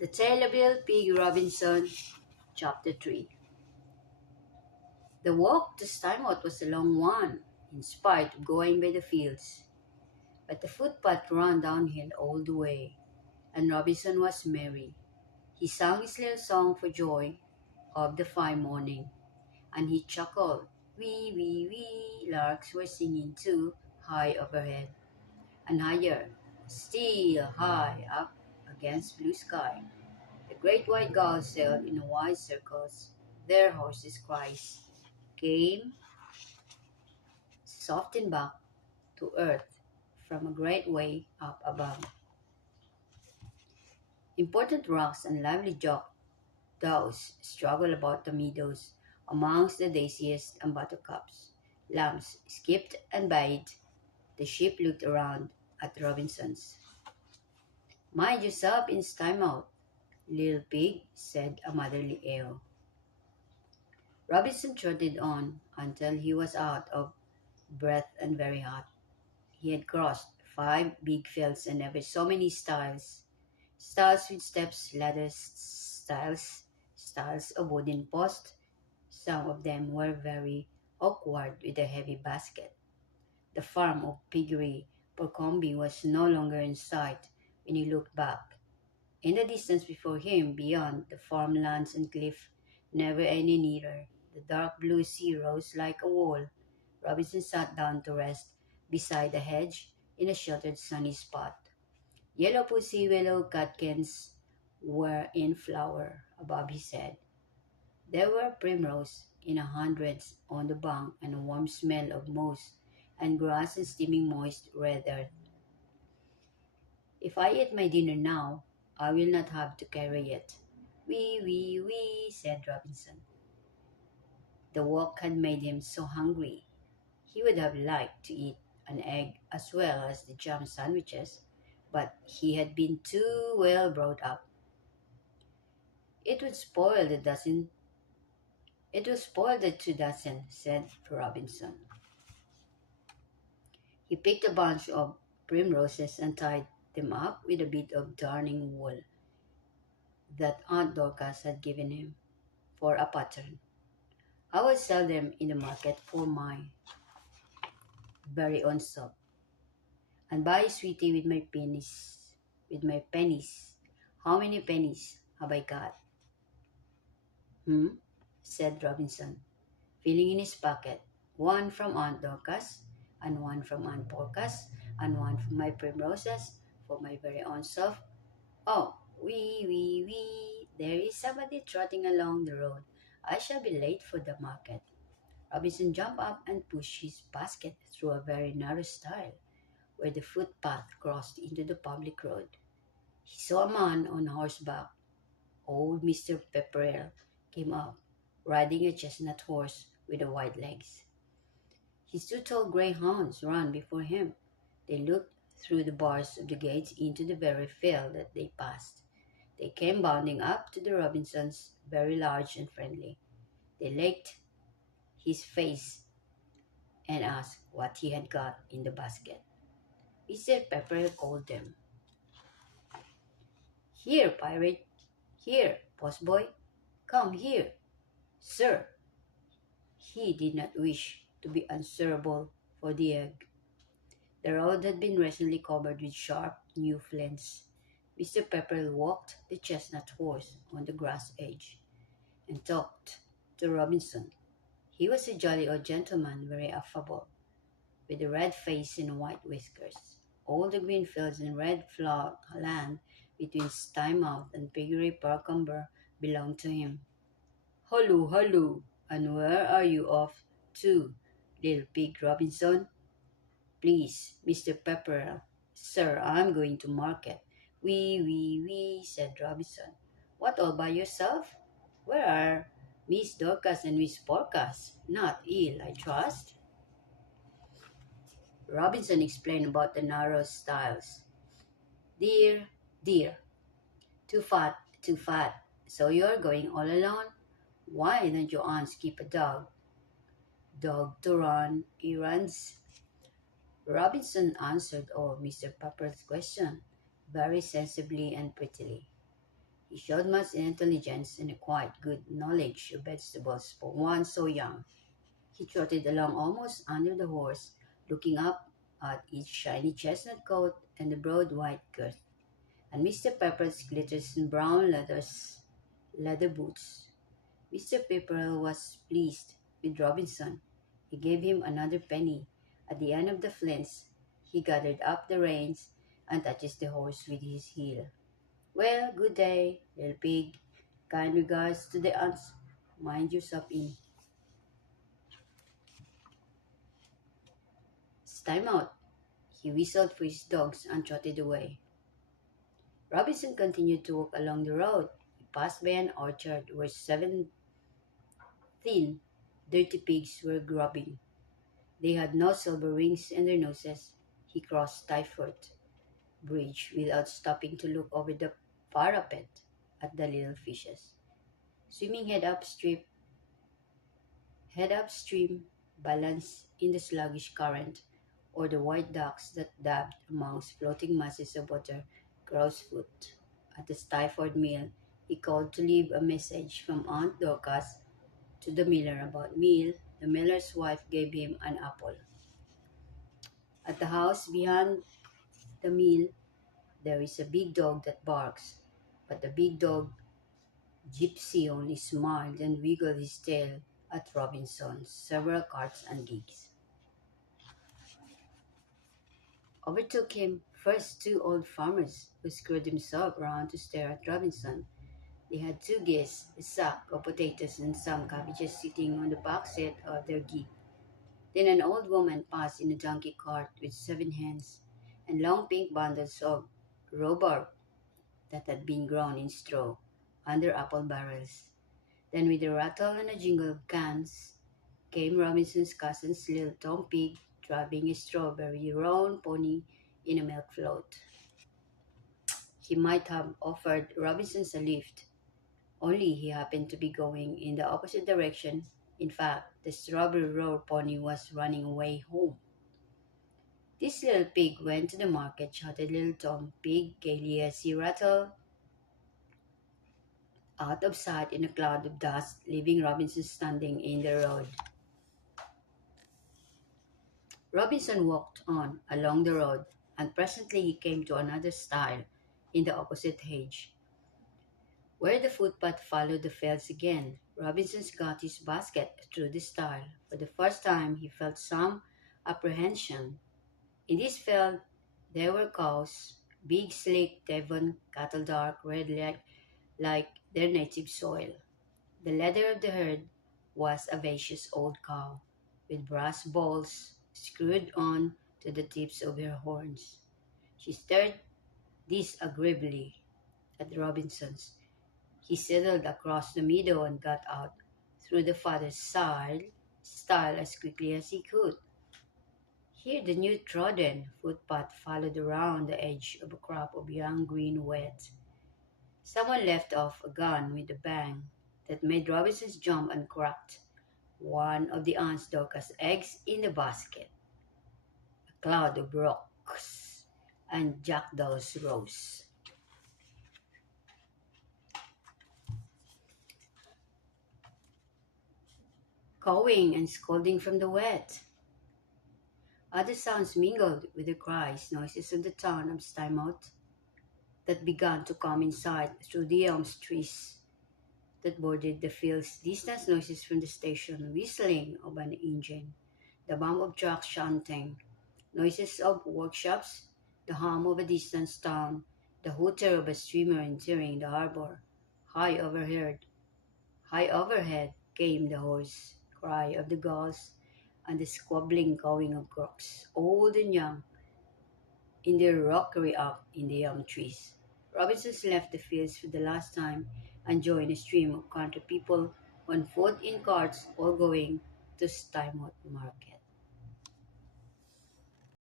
The Tale of Little Pig Robinson, Chapter 3. The walk to Steinmouth was a long one, in spite of going by the fields, but the footpath ran downhill all the way, and Robinson was merry. He sang his little song for joy of the fine morning, and he chuckled. Wee, wee, wee, larks were singing too, high overhead, and higher, still high up against blue sky. The great white gulls sailed in wide circles. Their horses' cries came softened back to earth from a great way up above. Important rocks and lively doves struggled about the meadows amongst the daisies and buttercups. Lambs skipped and bayed. The sheep looked around at Robinson's. Mind yourself in Stymouth, little pig, said a motherly echo. Robinson trotted on until he was out of breath and very hot. He had crossed 5 big fields and ever so many stiles with steps, ladders, stiles of wooden posts. Some of them were very awkward with a heavy basket. The farm of Piggery Porcombe was no longer in sight when he looked back. In the distance before him, beyond the farmlands and cliff, never any nearer, the dark blue sea rose like a wall. Robinson sat down to rest beside a hedge in a sheltered sunny spot. Yellow pussy willow catkins were in flower above his head. There were primrose in hundreds on the bank and a warm smell of moss and grass and steaming moist red earth. If I eat my dinner now, I will not have to carry it. Wee, wee, wee, said Robinson. The walk had made him so hungry. He would have liked to eat an egg as well as the jam sandwiches, but he had been too well brought up. It would spoil the dozen. It would spoil the 2 dozen, said Robinson. He picked a bunch of primroses and tied them up with a bit of darning wool that Aunt Dorcas had given him for a pattern. I will sell them in the market for my very own self, and buy sweetie with my pennies. With my pennies. How many pennies have I got? Hmm? Said Robinson, feeling in his pocket. One from Aunt Dorcas, and one from Aunt Porcas, and one from my primroses, for my very own self. Oh, wee, wee, wee, there is somebody trotting along the road. I shall be late for the market. Robinson jumped up and pushed his basket through a very narrow stile, where the footpath crossed into the public road. He saw a man on horseback. Old Mr. Pepperell came up, riding a chestnut horse with the white legs. His 2 tall greyhounds ran before him. They looked through the bars of the gates into the very field that they passed. They came bounding up to the Robinsons, very large and friendly. They licked his face and asked what he had got in the basket. Mr. Pepperell called them. Here, pirate. Here, postboy. Come here, sir. He did not wish to be answerable for the egg. The road had been recently covered with sharp new flints. Mr. Pepperell walked the chestnut horse on the grass edge and talked to Robinson. He was a jolly old gentleman, very affable, with a red face and white whiskers. All the green fields and red flower land between Stymouth and Piggery Parcomber belonged to him. Hullo, hullo, and where are you off to, little pig Robinson? Please, Mr. Pepperell, sir, I'm going to market. Wee, wee, wee, said Robinson. What, all by yourself? Where are Miss Dorcas and Miss Porcas? Not ill, I trust? Robinson explained about the narrow stiles. Dear, dear, too fat, too fat. So you're going all alone? Why don't you aunts keep a dog to run errands? Robinson answered all Mr. Pepper's question very sensibly and prettily. He showed much intelligence and a quite good knowledge of vegetables for one so young. He trotted along almost under the horse, looking up at its shiny chestnut coat and the broad white girth, and Mr. Pepper's glitters and brown leather boots. Mr. Pepper was pleased with Robinson. He gave him another penny. At the end of the flints, he gathered up the reins and touches the horse with his heel. Well, good day, little pig. Kind regards to the aunts. Mind yourself in. It's time out. He whistled for his dogs and trotted away. Robinson continued to walk along the road. He passed by an orchard where 7 thin, dirty pigs were grubbing. They had no silver rings in their noses. He crossed Tyford Bridge without stopping to look over the parapet at the little fishes, swimming head upstream, balanced in the sluggish current, or the white ducks that dabbed amongst floating masses of water. Crowsfoot. At the Stiford mill, he called to leave a message from Aunt Dorcas to the miller about meal. The miller's wife gave him an apple. At the house behind the mill, there is a big dog that barks, but the big dog, Gypsy, only smiled and wiggled his tail at Robinson's several carts and gigs. Overtook him first 2 old farmers who screwed themselves around to stare at Robinson. They had 2 geese, a sack of potatoes, and some cabbages sitting on the back seat of their gig. Then an old woman passed in a donkey cart with 7 hens and long pink bundles of rhubarb that had been grown in straw under apple barrels. Then, with a rattle and a jingle of cans, came Robinson's cousin's little Tom Pig driving a strawberry roan pony in a milk float. He might have offered Robinson a lift, only he happened to be going in the opposite direction. In fact, the strawberry roan pony was running away home. This little pig went to the market, shouted little Tom Pig gaily as he rattled out of sight in a cloud of dust, leaving Robinson standing in the road. Robinson walked on along the road, and presently he came to another stile in the opposite hedge, where the footpath followed the fields again. Robinson got his basket through the stile. For the first time he felt some apprehension. In this field there were cows, big sleek Devon cattle, dark red like their native soil. The leader of the herd was a vicious old cow, with brass balls screwed on to the tips of her horns. She stared disagreeably at Robinson's. He sidled across the meadow and got out through the father's stile as quickly as he could. Here the new trodden footpath followed around the edge of a crop of young green weeds. Someone left off a gun with a bang that made Robinson jump and cracked one of the Aunt Dorcas eggs in the basket. A cloud of rooks and jackdaws rose, cawing and scolding from the wet. Other sounds mingled with the noises of the town of Stymouth that began to come in sight through the elm trees that bordered the fields, distant noises from the station, whistling of an engine, the bump of trucks shunting, noises of workshops, the hum of a distant town, the hooter of a steamer entering the harbor. High overhead, high overhead came the hoarse cry of the gulls and the squabbling cawing of crooks, old and young, in their rockery up in the elm trees. Robinson left the fields for the last time and joined a stream of country people on foot in carts, all going to Stymouth Market.